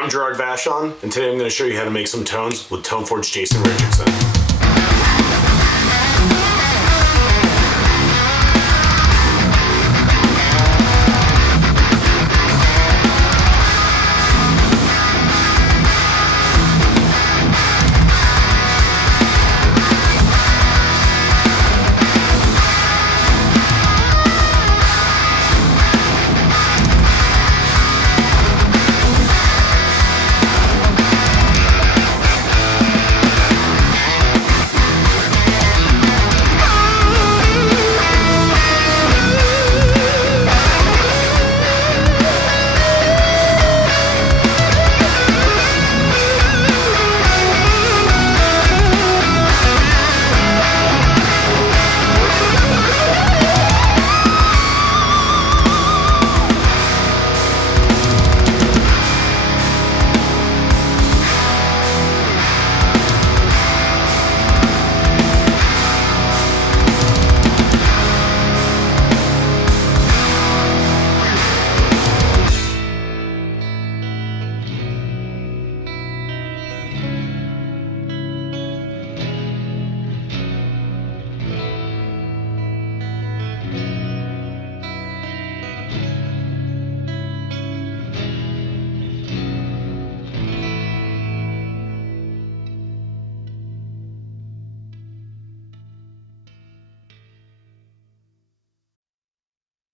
I'm Gerard Vashon, and today I'm going to show you how to make some tones with Toneforge Jason Richardson.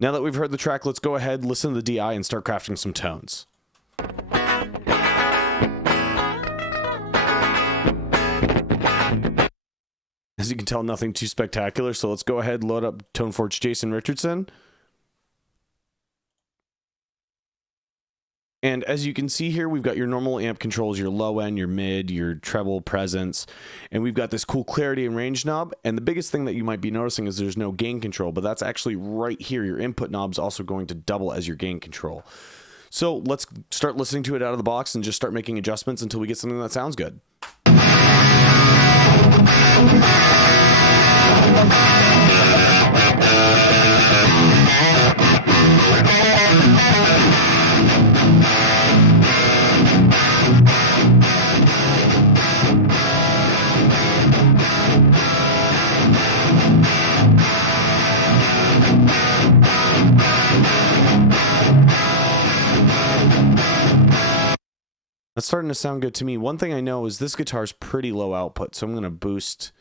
Now that we've heard the track, let's go ahead, listen to the DI, and start crafting some tones. As you can tell, nothing too spectacular, so let's go ahead and load up Toneforge Jason Richardson. And as you can see here, we've got your normal amp controls, your low end, your mid, your treble, presence, and we've got this cool clarity and range knob. And the biggest thing that you might be noticing is there's no gain control, but that's actually right here. Your input knob's also going to double as your gain control. So let's start listening to it out of the box and just start making adjustments until we get something that sounds good. That's starting to sound good to me. One thing I know is this guitar's pretty low output, so I'm going to boost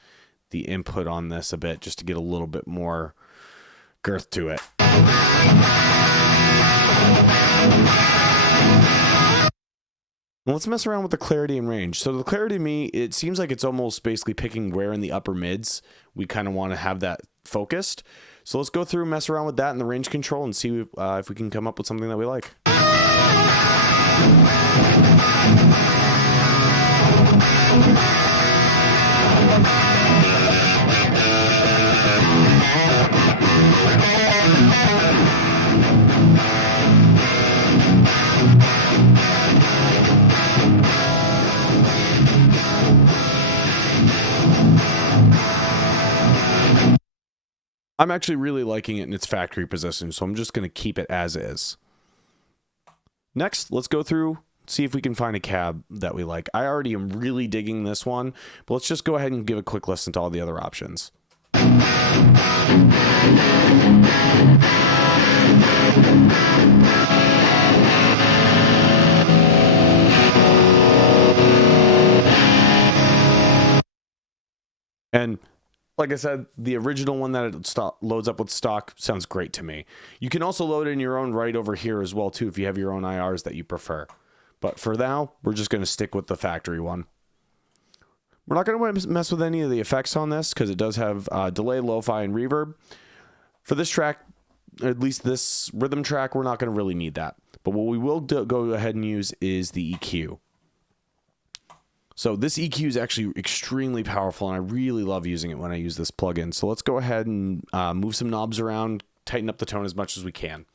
the input on this a bit just to get a little bit more girth to it. Now let's mess around with the clarity and range. So the clarity to me, it seems like it's almost basically picking where in the upper mids we kind of want to have that focused. So let's go through and mess around with that in the range control and see if we can come up with something that we like. I'm actually really liking it in its factory position, so I'm just going to keep it as is. Next, let's go through, see if we can find a cab that we like. I already am really digging this one, but let's just go ahead and give a quick listen to all the other options. And like I said, the original one that it loads up with stock sounds great to me. You can also load in your own right over here as well too if you have your own IRs that you prefer. But for now, we're just going to stick with the factory one. We're not going to mess with any of the effects on this because it does have delay, lo-fi, and reverb. For this track, at least this rhythm track, we're not going to really need that. But what we will go ahead and use is the EQ. So this EQ is actually extremely powerful, and I really love using it when I use this plugin. So let's go ahead and move some knobs around, tighten up the tone as much as we can.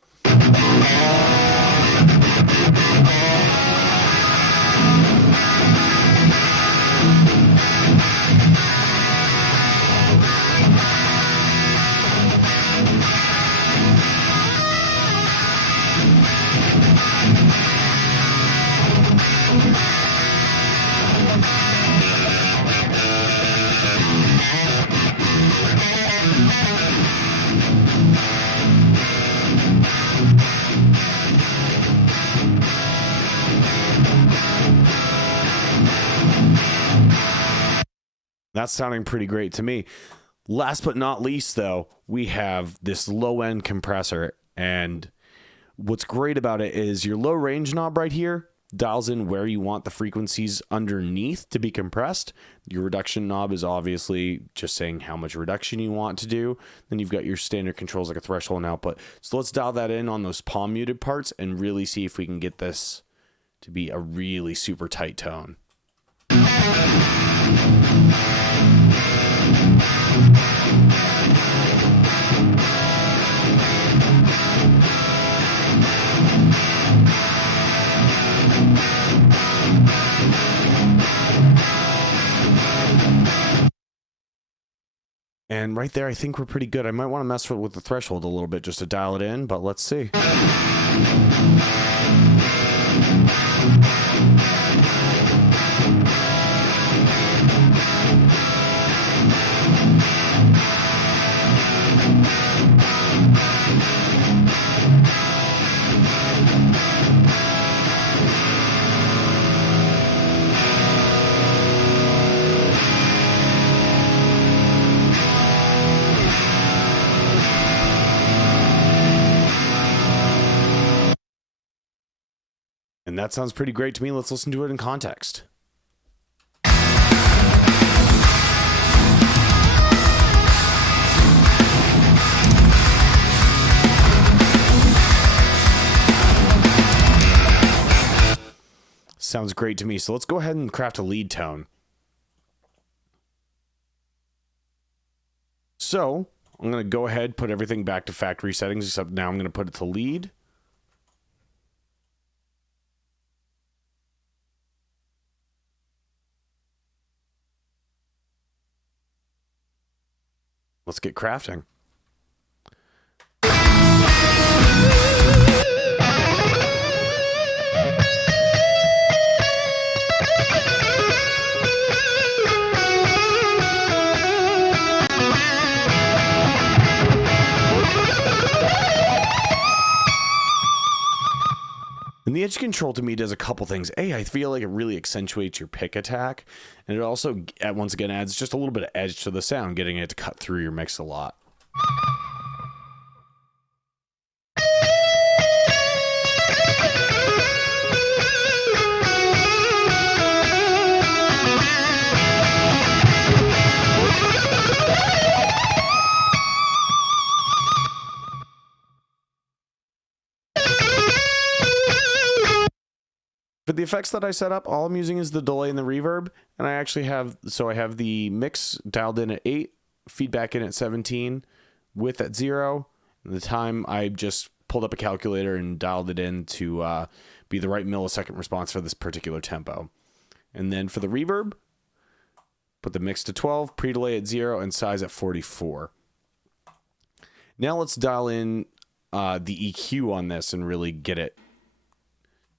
That's sounding pretty great to me. Last but not least, though, we have this low-end compressor, and what's great about it is your low range knob right here dials in where you want the frequencies underneath to be compressed. Your reduction knob is obviously just saying how much reduction you want to do. Then you've got your standard controls like a threshold and output. So let's dial that in on those palm muted parts and really see if we can get this to be a really super tight tone. And right there, I think we're pretty good. I might want to mess with the threshold a little bit just to dial it in, but let's see. And that sounds pretty great to me. Let's listen to it in context. Sounds great to me. So let's go ahead and craft a lead tone. So I'm going to go ahead, put everything back to factory settings, except now I'm going to put it to lead. Let's get crafting. And the edge control to me does a couple things. A, I feel like it really accentuates your pick attack. And it also, once again, adds just a little bit of edge to the sound, getting it to cut through your mix a lot. For the effects that I set up, all I'm using is the delay and the reverb, and I actually have, so I have the mix dialed in at 8, feedback in at 17, width at 0, and the time I just pulled up a calculator and dialed it in to be the right millisecond response for this particular tempo. And then for the reverb, put the mix to 12, pre-delay at 0, and size at 44. Now let's dial in the EQ on this and really get it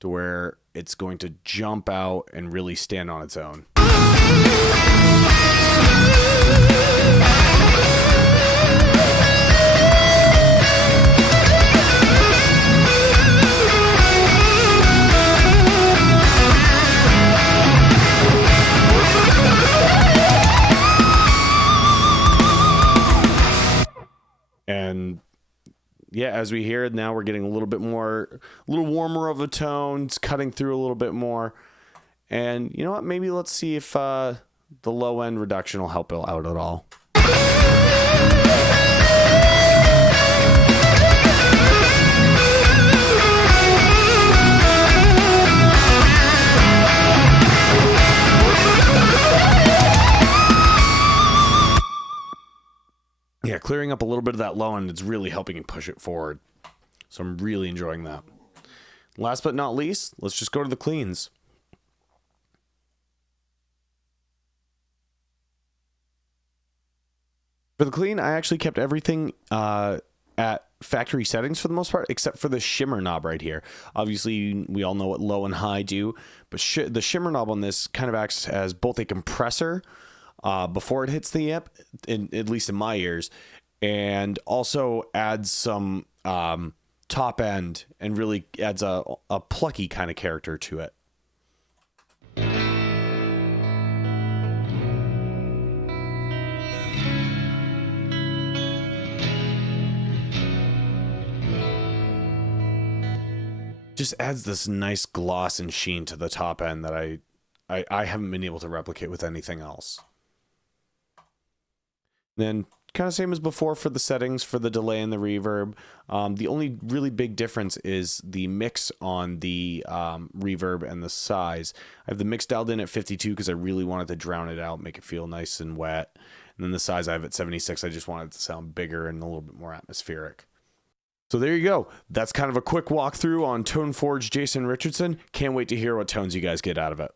to where it's going to jump out and really stand on its own. And yeah, as we hear it now, we're getting a little bit more, a little warmer of a tone. It's cutting through a little bit more. And you know what? Maybe let's see if the low end reduction will help it out at all. Yeah, clearing up a little bit of that low end, it's really helping me push it forward. So I'm really enjoying that. Last but not least, let's just go to the cleans. For the clean, I actually kept everything at factory settings for the most part, except for the shimmer knob right here. Obviously, we all know what low and high do, but the shimmer knob on this kind of acts as both a compressor before it hits the amp, at least in my ears, and also adds some top end and really adds a plucky kind of character to it. Just adds this nice gloss and sheen to the top end that I haven't been able to replicate with anything else. Then kind of same as before for the settings for the delay and the reverb. The only really big difference is the mix on the reverb and the size. I have the mix dialed in at 52 because I really wanted to drown it out, make it feel nice and wet. And then the size I have at 76, I just wanted it to sound bigger and a little bit more atmospheric. So there you go. That's kind of a quick walkthrough on Toneforge Jason Richardson. Can't wait to hear what tones you guys get out of it.